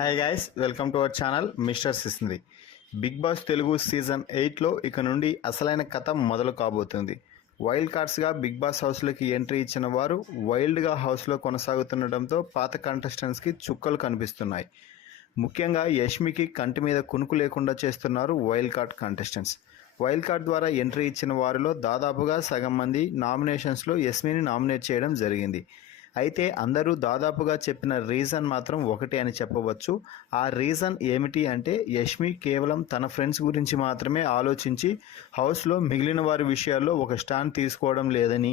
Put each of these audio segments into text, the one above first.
Hi guys, welcome to our channel mister Sisindri. Big boss Telugu season 8లో ఇక నుండి అసలైన కథ మొదలు కాబోతుంది. వైల్డ్ కార్డ్స్గా బిగ్ బాస్ హౌస్లోకి ఎంట్రీ ఇచ్చిన వారు వైల్డ్గా హౌస్లో కొనసాగుతుండటంతో పాత కంటెస్టెంట్స్కి చుక్కలు కనిపిస్తున్నాయి. ముఖ్యంగా యష్మికి కంటి మీద కునుకు లేకుండా చేస్తున్నారు wild card contestants. Wild card ద్వారా ఎంట్రీ ఇచ్చిన వారిలో దాదాపుగా సగం మంది నామినేషన్స్లో యష్మిని నామినేట్ చేయడం జరిగింది. అయితే అందరూ దాదాపుగా చెప్పిన రీజన్ మాత్రం ఒకటే అని చెప్పవచ్చు. ఆ రీజన్ ఏమిటి అంటే యష్మి కేవలం తన ఫ్రెండ్స్ గురించి మాత్రమే ఆలోచించి హౌస్లో మిగిలిన వారి విషయాల్లో ఒక స్టాండ్ తీసుకోవడం లేదని,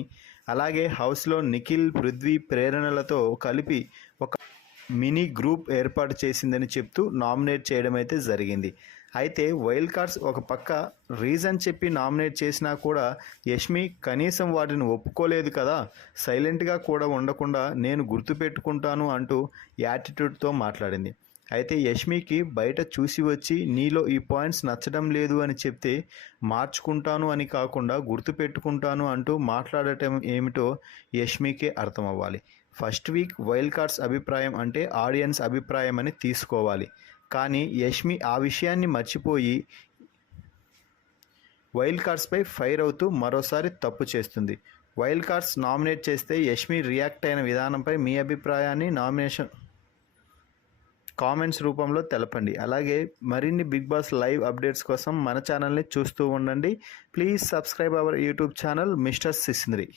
అలాగే హౌస్లో నిఖిల్, పృథ్వీ ప్రేరణలతో కలిపి ఒక మినీ గ్రూప్ ఏర్పాటు చేసిందని చెప్తూ నామినేట్ చేయడం అయితే జరిగింది. అయితే వైల్డ్ కార్డ్స్ ఒక పక్క రీజన్ చెప్పి నామినేట్ చేసినా కూడా యష్మి కనీసం వాటిని ఒప్పుకోలేదు కదా, సైలెంట్గా కూడా ఉండకుండా నేను గుర్తుపెట్టుకుంటాను అంటూ యాటిట్యూడ్తో మాట్లాడింది. అయితే యష్మికి బయట చూసి వచ్చి నీలో ఈ పాయింట్స్ నచ్చడం లేదు అని చెప్తే మార్చుకుంటాను అని కాకుండా గుర్తుపెట్టుకుంటాను అంటూ మాట్లాడటం ఏమిటో యష్మికే అర్థం అవ్వాలి. ఫస్ట్ వీక్ వైల్డ్ కార్డ్స్ అభిప్రాయం అంటే ఆడియన్స్ అభిప్రాయం అని తీసుకోవాలి. కానీ యష్మి ఆ విషయాన్ని మర్చిపోయి వైల్డ్ కార్డ్స్పై ఫైర్ అవుతూ మరోసారి తప్పు చేస్తుంది. వైల్డ్ కార్డ్స్ నామినేట్ చేస్తే యష్మి రియాక్ట్ అయిన విధానంపై మీ అభిప్రాయాన్ని నామినేషన్ కామెంట్స్ రూపంలో తెలపండి. అలాగే మరిన్ని బిగ్ బాస్ లైవ్ అప్డేట్స్ కోసం మన ఛానల్ని చూస్తూ ఉండండి. Please subscribe our YouTube channel mister సిసింద్రి.